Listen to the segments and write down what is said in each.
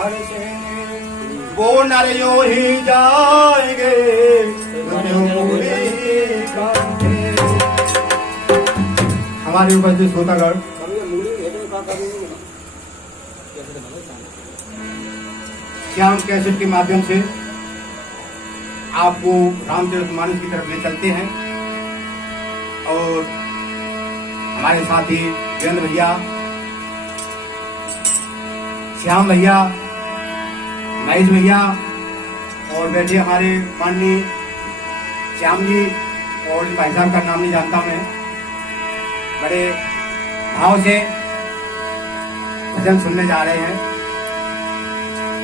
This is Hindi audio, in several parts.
हर से वो नर यो ही जाएंगे हमारे उपस्थित श्रोतागण श्याम कैसेट के माध्यम से आपको रामचरितमानस की तरफ ले चलते हैं और हमारे साथी वीरेंद्र भैया, श्याम भैया, महेश भैया और बैठे हमारे माननीय श्याम जी और भाई साहब का नाम नहीं जानता मैं, बड़े भाव से भजन सुनने जा रहे हैं।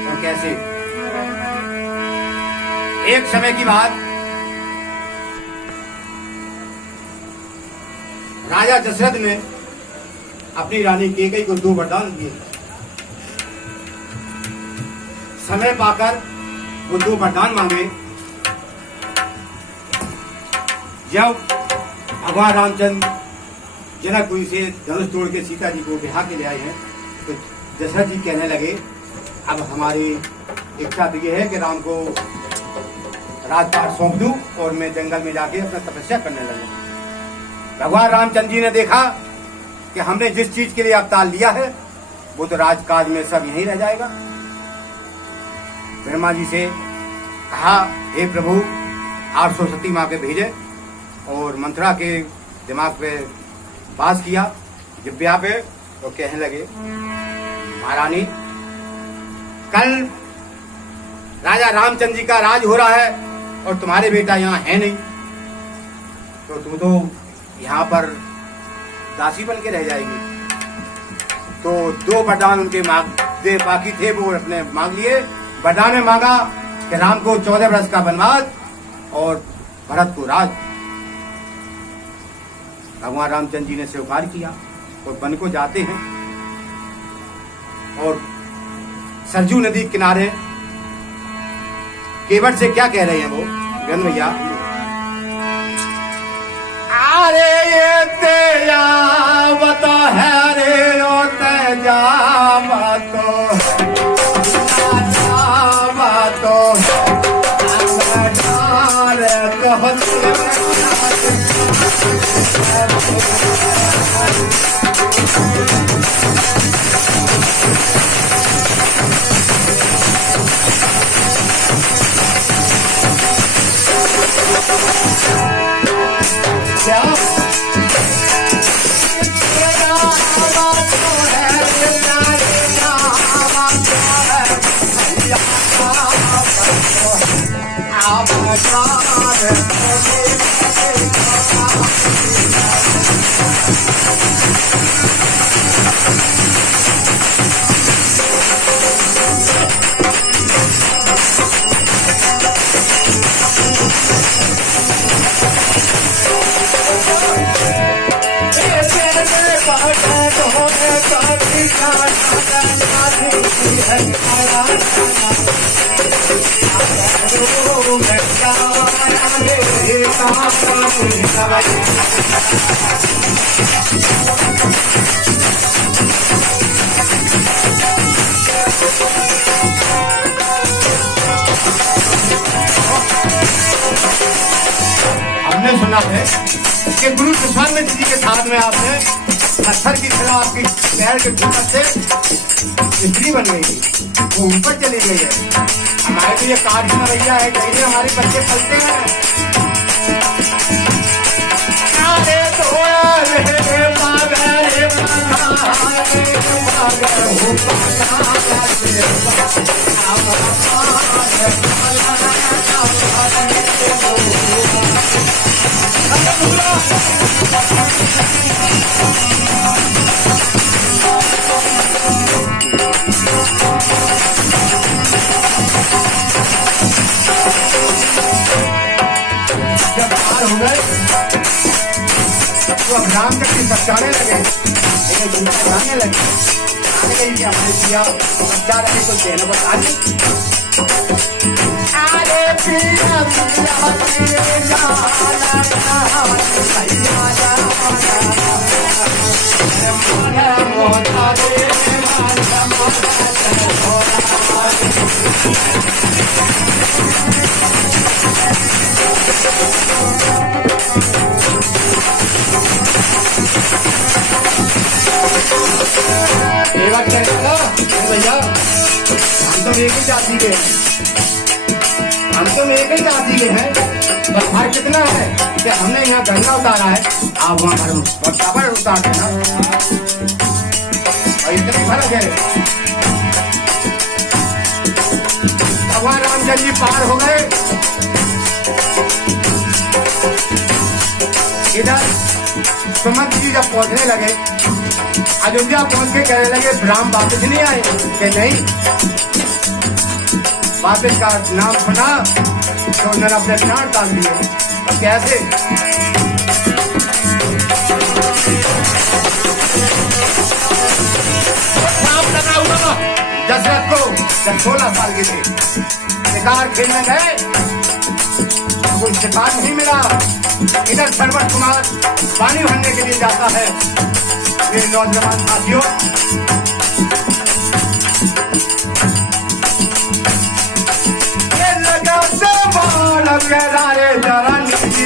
और कैसे एक समय की बात, राजा दशरथ ने अपनी रानी कैकेयी को 2 वरदान दिए। समय पाकर वो 2 वरदान मांगे। जब भगवान रामचंद्र जनकपुरी से धनुष तोड़ के सीता जी को ब्याह के ले आए हैं तो दशरथ जी कहने लगे अब हमारी इच्छा तो ये है कि राम को राजपाट सौंप दूं और मैं जंगल में जाके अपना तपस्या करने लगा। भगवान रामचंद्र जी ने देखा कि हमने जिस चीज के लिए अवतार लिया है वो तो राजकाज में सब यहीं रह जाएगा। ब्रह्मा जी से कहा हे प्रभु आप सरस्वती माँ के भेजे और मंत्रा के दिमाग पे पास किया जिब्या पे तो कहने लगे महारानी कल राजा रामचंद्र जी का राज हो रहा है और तुम्हारे बेटा यहाँ है नहीं तो तुम तो यहाँ पर दासी बन के रह जाएगी। तो 2 वरदान उनके मांगते बाकी थे वो अपने मांग लिए। वरदान में मांगा कि राम को 14 वर्ष का वनवास और भरत को राज। भगवान रामचंद्र जी ने स्वीकार किया और वन को जाते हैं और सरजू नदी किनारे केवट से क्या कह रहे हैं वो गन भैया, अरे ये तेजावत है रे ओ तेजावत हमने सुना है कि गुरु कृष्णानंद जी के साथ में आपने पत्थर की खिलाफ आपकी पैर के ठोकर से स्त्री बन गई थी, वो ऊपर चली गई है। हमारे तो ये काट की नवैया है, कहीं हमारे बच्चे पलते हैं। हो गए तो अब राम तक सच्चाने लगे, लेकिन दूसरा जानने लगे आने गई हमने किया सच्चा रहे तो देना बता दी। अरे पिया पिया एक ही जाति के हैं, हम तुम एक ही जाति के हैं, बस फर्क कितना है कि हमने यहाँ गंगा उतारा है, आप वहाँ पर उतारते ना, और इतनी फर्क है। भगवान रामचंद्र जी पार हो गए, इधर सुमंत जी जब पहुंचने लगे, अयोध्या पहुंच के कहने लगे राम वापिस नहीं आए, कि नहीं, वापिस का नाम सुना तो उन्होंने अपने प्राण डाल दिए। और कैसे? सांप लगा हुआ दशरथ को जब 16 साल के थे, शिकार खेलने गए, कोई शिकार नहीं मिला। इधर सरवर कुमार पानी भरने के लिए जाता है। ये नौजवान साथियों, ये लगा सवाल करारे जरा निजी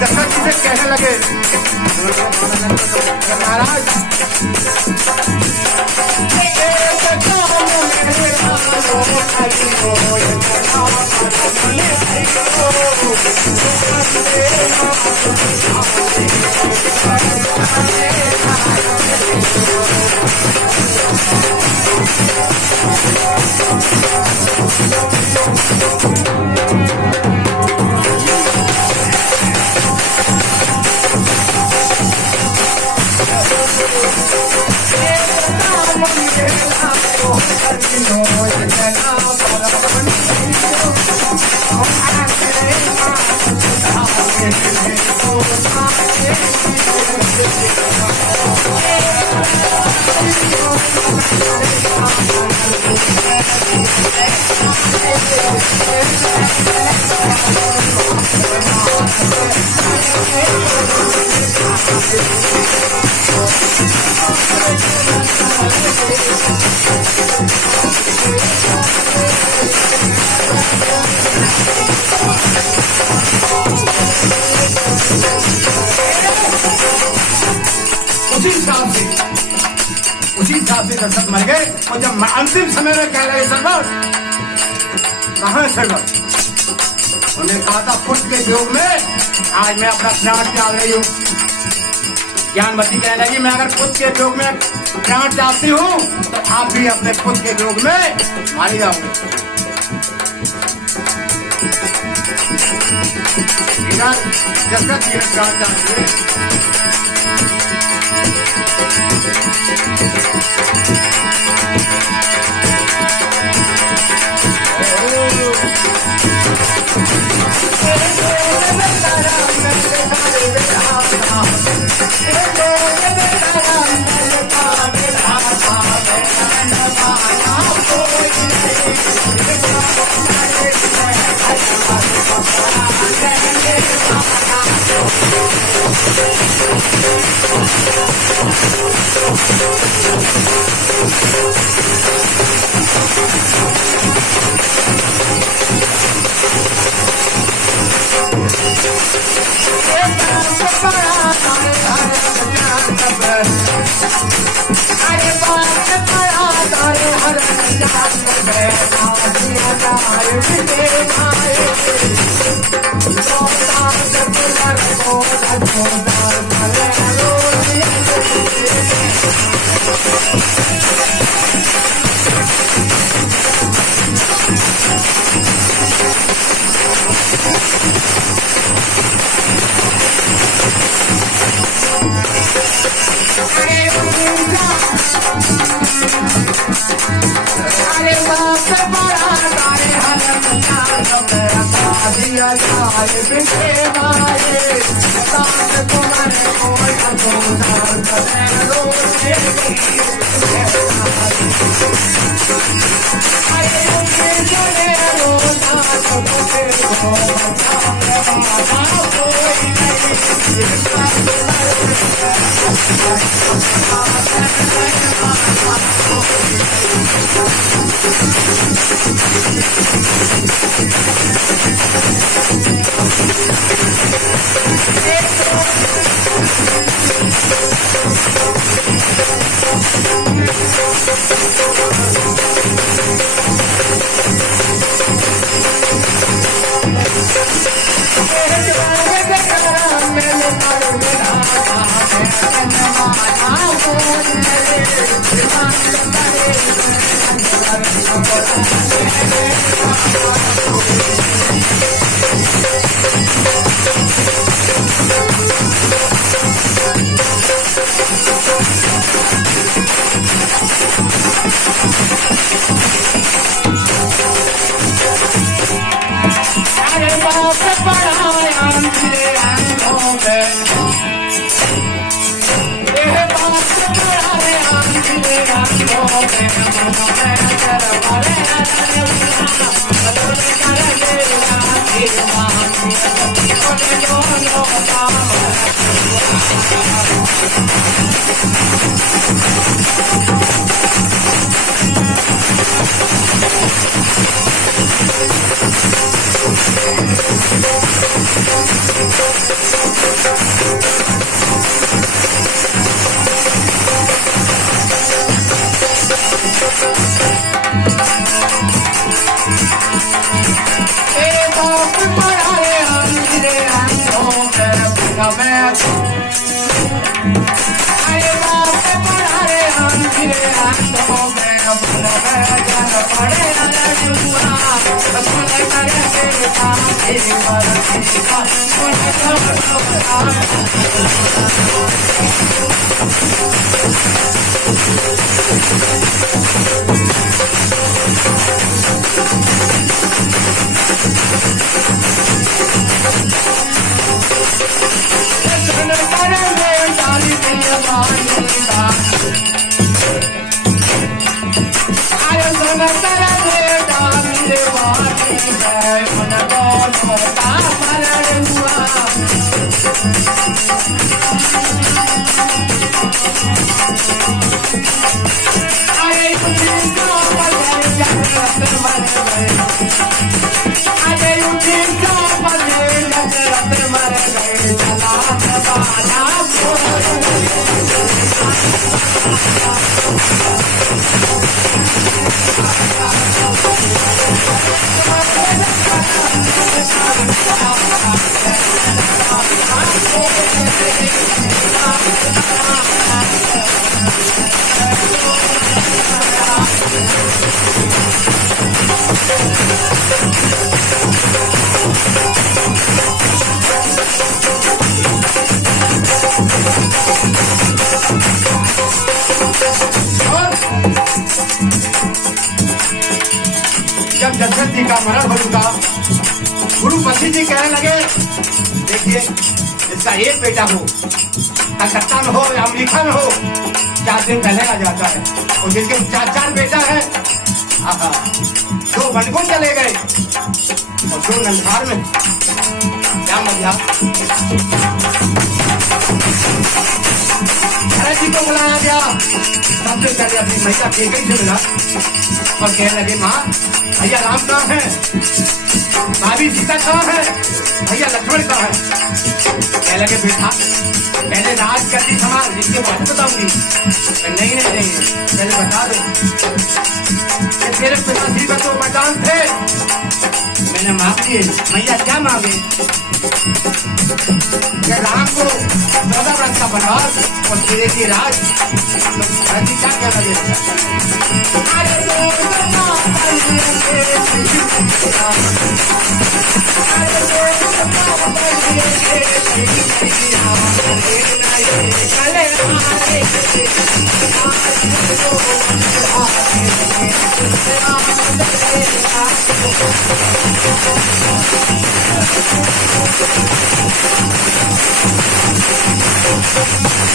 दशरथ जी से कहने लगे महाराज, उसी हिसाब से दशरथ मर गए। और जब अंतिम समय में कह रहे सरवर, कहाँ है सरवर? उन्हें कहा था पुत्र के योग में आज मैं अपना प्राण त्याग रही हूँ। ज्ञानवती कहने लगी मैं अगर पुत्र के योग में प्राण त्यागती हूँ तो आप भी अपने पुत्र के योग में मारे जाओगे। दशरथ जी ने प्राण त्याग दिए। जब दशरथ जी का मरण हो चुका, गुरु वशिष्ठ जी कहने लगे, देखिए जिसका एक बेटा हो, कलकत्ता में हो या अमेरिका में हो, 4 दिन पहले आ जाता है, और जिसके 4 बेटा है, 2 बनगुन चले गए और 2 नंदहार में। क्या मजा। भरत जी को बुलाया गया, सबसे पहले अपनी महिला केकई से मिला और कहने लगे, माँ भैया राम कहाँ है, भाभी सीता कहाँ है, भैया लक्ष्मण कहाँ है। कहने लगे, बेटा पहले राज करती संभाल, जिसके बाद बताऊंगी। नहीं नहीं नहीं, पहले बता दो तेरे पिताजी का तो मकान थे, मैंने मांग दिए। भैया क्या मांगे? राम को 14 वर्ष का वनवास और तेरे की राज। क्या कहना Thank you.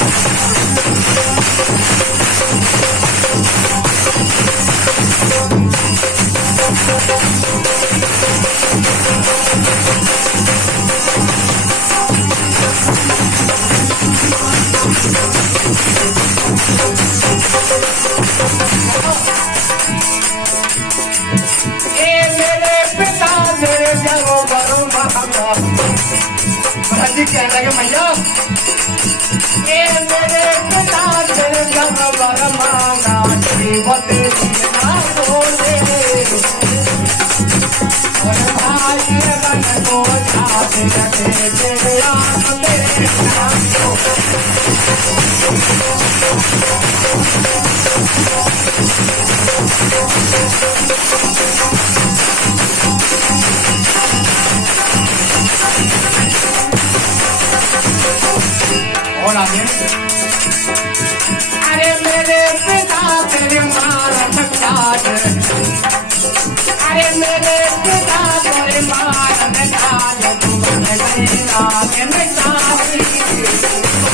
जी कहने लगे भैया मेरे पिता तेरे जब वर मांगा जीवत ना बोले और भाई रन को छाप लगे तेरे आंख तेरे नाम को और आगे अरे मेरे पिता तेरे मारत काज अरे मेरे पिता तेरे मारत काज तुम गई रात में काजी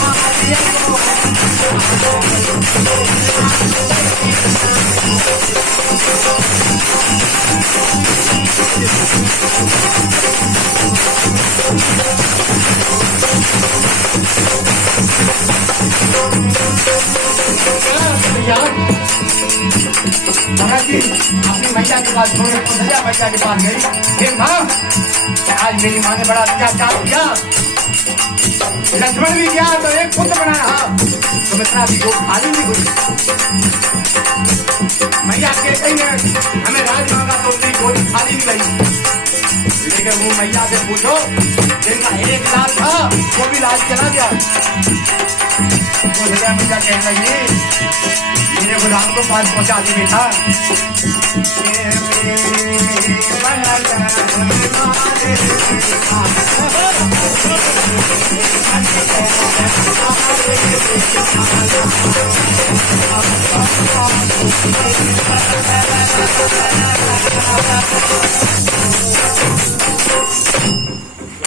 भगत जी अपनी मैया के पास छोड़े मैया के पास गई फिर माँ आज मेरी माँ ने बड़ा अत्याचार किया लक्ष्मण भी गया तो एक पुत्र बनाया सुमित्रा भी को खाली नहीं हुई मैया के कही हमें राज मांगा तो उसकी गोली खाली नहीं गई लेकिन वो मैया से पूछो जिनका एक लाल था वो भी लाल चला गया तो मैया कहने लगी मेरे गुलाम को पास पहुंचा दी बेटा